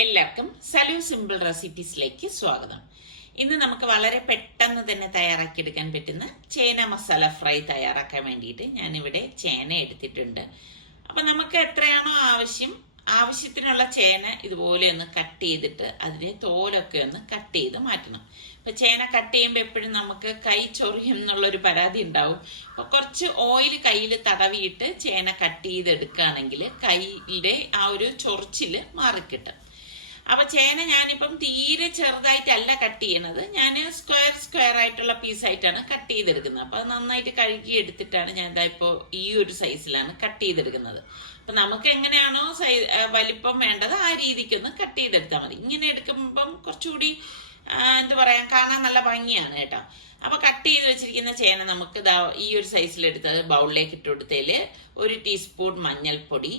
എല്ലാവർക്കും സലു സിമ്പിൾ റെസിപ്പീസിലേക്ക് സ്വാഗതം. ഇന്ന് നമുക്ക് വളരെ പെട്ടെന്ന് തന്നെ തയ്യാറാക്കിയെടുക്കാൻ പറ്റുന്ന ചേന മസാല ഫ്രൈ തയ്യാറാക്കാൻ വേണ്ടിയിട്ട് ഞാനിവിടെ ചേന എടുത്തിട്ടുണ്ട്. അപ്പം നമുക്ക് എത്രയാണോ ആവശ്യത്തിനുള്ള ചേന ഇതുപോലെ ഒന്ന് കട്ട് ചെയ്തിട്ട് അതിനെ തോലൊക്കെ ഒന്ന് കട്ട് ചെയ്ത് മാറ്റണം. അപ്പം ചേന കട്ട് ചെയ്യുമ്പോൾ എപ്പോഴും നമുക്ക് കൈ ചൊറിയും എന്നുള്ളൊരു പരാതി ഉണ്ടാവും. അപ്പോൾ കുറച്ച് ഓയിൽ കയ്യിൽ തടവിയിട്ട് ചേന കട്ട് ചെയ്തെടുക്കുകയാണെങ്കിൽ കൈയുടെ ആ ഒരു ചൊറിച്ചിൽ മാറിക്കിട്ടും. അപ്പൊ ചേന ഞാനിപ്പം തീരെ ചെറുതായിട്ടല്ല കട്ട് ചെയ്യണത്, ഞാൻ സ്ക്വയർ ആയിട്ടുള്ള പീസായിട്ടാണ് കട്ട് ചെയ്തെടുക്കുന്നത്. അപ്പൊ അത് നന്നായിട്ട് കഴുകി എടുത്തിട്ടാണ് ഞാൻ ഇതാ ഇപ്പോൾ ഈ ഒരു സൈസിലാണ് കട്ട് ചെയ്തെടുക്കുന്നത്. അപ്പൊ നമുക്ക് എങ്ങനെയാണോ വലിപ്പം വേണ്ടത് ആ രീതിക്കൊന്ന് കട്ട് ചെയ്തെടുത്താൽ മതി. ഇങ്ങനെ എടുക്കുമ്പം കുറച്ചുകൂടി എന്താ പറയാ, കാണാൻ നല്ല ഭംഗിയാണ് കേട്ടോ. അപ്പൊ കട്ട് ചെയ്ത് വെച്ചിരിക്കുന്ന ചേന നമുക്ക് ഈ ഒരു സൈസിലെടുത്തത് ബൗളിലേക്ക് ഇട്ട് കൊടുത്തതിൽ 1 ടീസ്പൂൺ മഞ്ഞൾപ്പൊടി,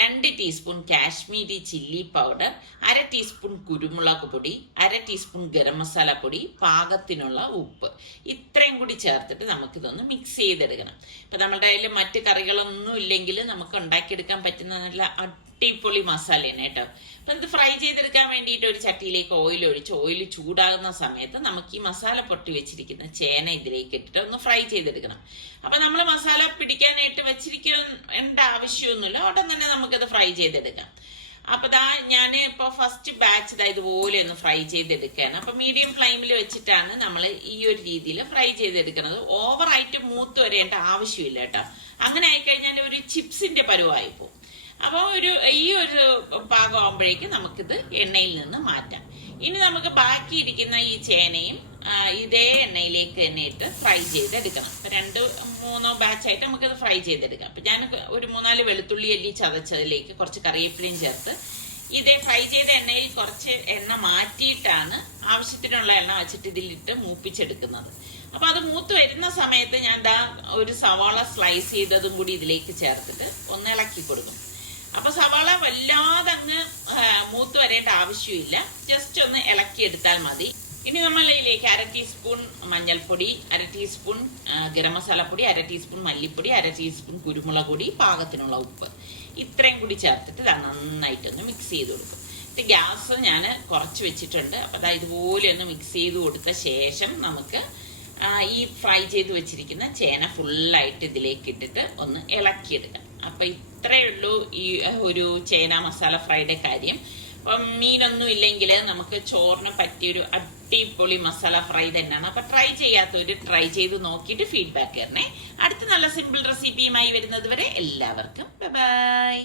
2 teaspoon Kashmiri chilli powder, 1/2 teaspoon കുരുമുളക് പൊടി, 1/2 ടീസ്പൂൺ ഗരം മസാല പൊടി, പാകത്തിനുള്ള ഉപ്പ്, ഇത്രയും കൂടി ചേർത്തിട്ട് നമുക്കിതൊന്ന് മിക്സ് ചെയ്തെടുക്കണം. ഇപ്പൊ നമ്മുടെ കയ്യിൽ മറ്റ് കറികളൊന്നും ഇല്ലെങ്കിൽ നമുക്ക് ഉണ്ടാക്കിയെടുക്കാൻ പറ്റുന്ന നല്ല അടിപൊളി മസാലയാണ് കേട്ടോ. അപ്പൊ ഇത് ഫ്രൈ ചെയ്തെടുക്കാൻ വേണ്ടിയിട്ട് ഒരു ചട്ടിയിലേക്ക് ഓയിൽ ഒഴിച്ച് ഓയിൽ ചൂടാകുന്ന സമയത്ത് നമുക്ക് ഈ മസാല പൊട്ടി വെച്ചിരിക്കുന്ന ചേന ഇതിലേക്ക് ഇട്ടിട്ട് ഒന്ന് ഫ്രൈ ചെയ്തെടുക്കണം. അപ്പൊ നമ്മൾ മസാല പിടിക്കാനായിട്ട് വെച്ചിരിക്കേണ്ട ആവശ്യമൊന്നുമില്ല, ഉടൻ തന്നെ നമുക്കത് ഫ്രൈ ചെയ്തെടുക്കാം. അപ്പൊ ഞാൻ ഇപ്പൊ ഫസ്റ്റ് ബാച്ച് ഇതുപോലെ ഒന്ന് ഫ്രൈ ചെയ്തെടുക്കുകയാണ്. അപ്പൊ മീഡിയം ഫ്ലെയിമിൽ വെച്ചിട്ടാണ് നമ്മൾ ഈ ഒരു രീതിയിൽ ഫ്രൈ ചെയ്തെടുക്കുന്നത്. ഓവറായിട്ട് മൂത്ത് വരേണ്ട ആവശ്യമില്ല കേട്ടോ. അങ്ങനെ ആയിക്കഴിഞ്ഞാൽ ഒരു ചിപ്സിന്റെ പരുവായി പോകും. അപ്പോൾ ഈ ഒരു പാകമാകുമ്പോഴേക്കും നമുക്കിത് എണ്ണയിൽ നിന്ന് മാറ്റാം. ഇനി നമുക്ക് ബാക്കിയിരിക്കുന്ന ഈ ചേനയും ഇതേ എണ്ണയിലേക്ക് തന്നെ ഇട്ട് ഫ്രൈ ചെയ്തെടുക്കണം. 2-3 ബാച്ചായിട്ട് നമുക്കിത് ഫ്രൈ ചെയ്തെടുക്കാം. അപ്പൊ ഞാൻ ഒരു 3-4 വെളുത്തുള്ളി അല്ലി ചതച്ചതിലേക്ക് കുറച്ച് കറിവേപ്പിലയും ചേർത്ത് ഇതേ ഫ്രൈ ചെയ്ത എണ്ണയിൽ കുറച്ച് എണ്ണ മാറ്റിയിട്ടാണ് ആവശ്യത്തിനുള്ള എണ്ണ വെച്ചിട്ട് ഇതിലിട്ട് മൂപ്പിച്ചെടുക്കുന്നത്. അപ്പൊ അത് മൂത്ത് വരുന്ന സമയത്ത് ഞാൻ ഒരു സവാള സ്ലൈസ് ചെയ്തതും കൂടി ഇതിലേക്ക് ചേർത്തിട്ട് ഒന്ന് ഇളക്കി കൊടുക്കും. അപ്പൊ സവാള വല്ലാതെ അങ്ങ് മൂത്ത് വരേണ്ട ആവശ്യമില്ല, ജസ്റ്റ് ഒന്ന് ഇളക്കി എടുത്താൽ മതി. ഇനി നമ്മൾ ഇതിലേക്ക് 1/2 ടീസ്പൂൺ മഞ്ഞൾപ്പൊടി, 1/2 ടീസ്പൂൺ ഗരം മസാല പൊടി, 1/2 ടീസ്പൂൺ മല്ലിപ്പൊടി, 1/2 ടീസ്പൂൺ കുരുമുളക് പൊടി, പാകത്തിനുള്ള ഉപ്പ്, ഇത്രയും കൂടി ചേർത്തിട്ട് നന്നായിട്ടൊന്ന് മിക്സ് ചെയ്ത് കൊടുക്കും. ഗ്യാസ് ഞാൻ കുറച്ച് വെച്ചിട്ടുണ്ട്. അപ്പൊ ഇതുപോലെ ഒന്ന് മിക്സ് ചെയ്ത് കൊടുത്ത ശേഷം നമുക്ക് ഈ ഫ്രൈ ചെയ്ത് വെച്ചിരിക്കുന്ന ചേന ഫുള്ളായിട്ട് ഇതിലേക്ക് ഇട്ടിട്ട് ഒന്ന് ഇളക്കിയെടുക്കാം. അപ്പൊ ഇത്രയേ ഉള്ളൂ ഈ ഒരു ചേന മസാല ഫ്രൈയുടെ കാര്യം. അപ്പം മീനൊന്നും ഇല്ലെങ്കിൽ നമുക്ക് ചോറിന് പറ്റിയൊരു അടിപൊളി മസാല ഫ്രൈ തന്നെയാണ്. അപ്പൊ ട്രൈ ചെയ്യാത്തവര് ട്രൈ ചെയ്ത് നോക്കിയിട്ട് ഫീഡ്ബാക്ക് തരണേ. അടുത്ത നല്ല സിമ്പിൾ റെസിപ്പിയുമായി വരുന്നത് വരെ എല്ലാവർക്കും ബൈ.